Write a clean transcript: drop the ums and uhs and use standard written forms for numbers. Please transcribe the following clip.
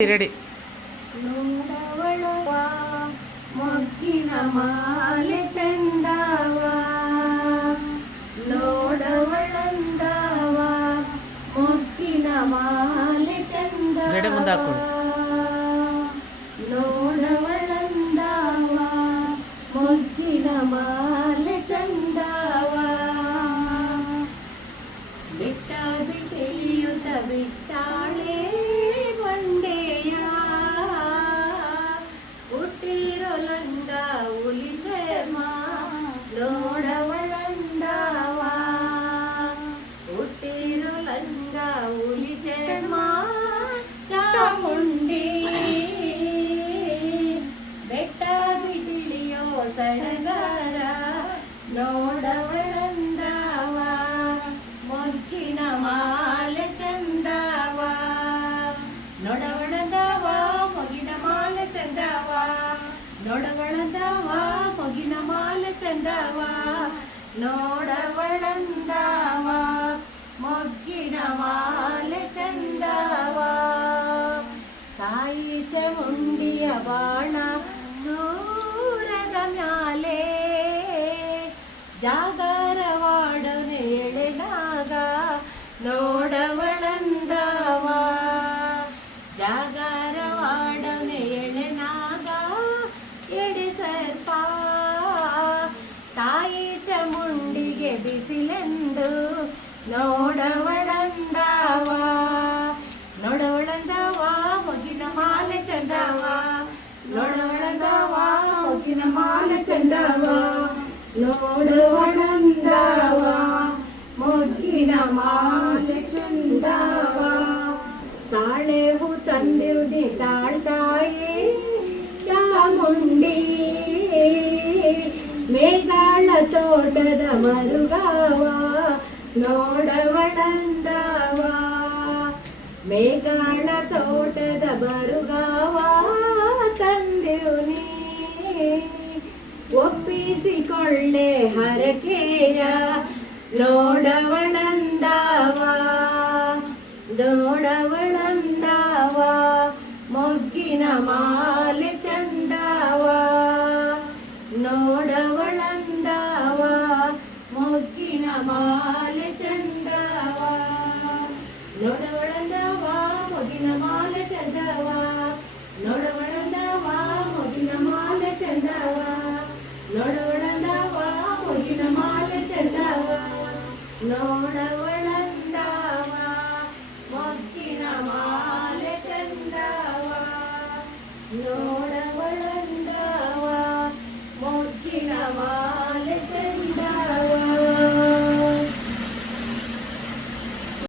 Ready. ನೋಡವಳವ ಮೊಗ್ಗಿನ ಮಾಲೆ ಚಂದವ, ನೋಡವಳಂದವ ಮೊಗ್ಗಿನ ಮಾಲೆ ಚಂದವ, ಜಡೆ ಮುಂದೆ ಹಾಕೊಂಡು ನೋಡವಳಂದವ ಮೊಗ್ಗಿನ ಮಾಲೆ ಚಂದವ, ಬಿಟ್ಟ ಬಿಟ್ಟಿಳಿಯುತ್ತ ಬಿಟ್ಟಾಳೆ ಬಂಡೆಯ, ಹುಟ್ಟಿರೋ ಲಂಗ ಹುಲಿ ಚರ್ಮ ನೋಡವಳಂದವ, ಹುಟ್ಟಿರೋ ಲಂಗ ಹುಲಿ ಚರ್ಮ ಚಾಮುಂಡಿ, ಬೆಟ್ಟ ಬಿಡಿಳಿಯೋ ಸಡಗರ ನೋಡವಳಂದವ ಮೊಗ್ಗಿನ ಮಾಲೆ ಚಂದವ, ನೋಡವಳಂದವ ಮೊಗಿನ ಮಾಲೆ ಚಂದವ, ನೋಡವಳಂದವ ಮೊಗಿನ ಮಾಲೆ ಚಂದವ, ನೋಡವಳಂದವ ಮೊಗ್ಗಿನ ಮಾಲೆ ಚಂದವ, ತಾಯಿ ಚಾಮುಂಡಿಯ ಬಾಣ ಸೂರದ ಮ್ಯಾಲೆ ಜಾಗರವಾಡನೆ ಎಳೆನಾಗ ನೋಡವಳಂದವ, ಜಾಗರವಾಡನೆ ಎಳೆನಾಗ ಎಡೆ ಸರ್ಪ, ತಾಯಿ ಚಾಮುಂಡಿಗೆ ಬಿಸಿಲೆಂದು ನೋಡವಳಂದವ, ನೋಡವಳಂದವ ಮೊಗಿನ ಮಾಲೆ ಚಂದವ, ನೋಡವಳಂದವ ಮೊಗಿನ ಮಾಲೆ ಚಂದವ, ನೋಡವಳಂದವ ಮೊಗ್ಗಿನ ಮಾಲೆ ಚಂದವ, ತಾಳೆ ಹೂ ತಂದಿರುದಿ ತಾಳ್ತಾಯೇ ಚಾಮುಂಡಿ, ಮೇಘಾಳ ತೋಟದ ಮರುಗಾವ ನೋಡವಳಂದವ, ಮೇಘಾಳ ತೋಟದ ಮರುಗಾವ ತಂದಿರುನಿ, ಒಪ್ಪಿಸಿಕೊಳ್ಳೆ ಹರಕೆಯ ನೋಡವಳಂದವ, ನೋಡವಳಂದವ ಮೊಗ್ಗಿನ ಮಾಲೆ ಚಂದವ, ನೋಡವಳಂದವ ಮೊಗ್ಗಿನ ಮಾಲೆ ಚಂದವ, ನೋಡವಳಂದವ ಮೊಗ್ಗಿನ ಮಾಲೆ ಚಂದವ, ನೋಡವಳಂದವ ಮೊಗ್ಗಿನ ಮಾಲೆ ಚಂದವ, ನೋಡವಳಂದವ ಮೊಗ್ಗಿನ ಮಾಲೆ ಚಂದವ, ನೋಡವಳಂದವ ಮೊಗ್ಗಿನ ಮಾಲೆ ಚಂದವ, ನೋಡವಳಂದವ ಮೊಗ್ಗಿನ ಮಾಲೆ ಚಂದವ.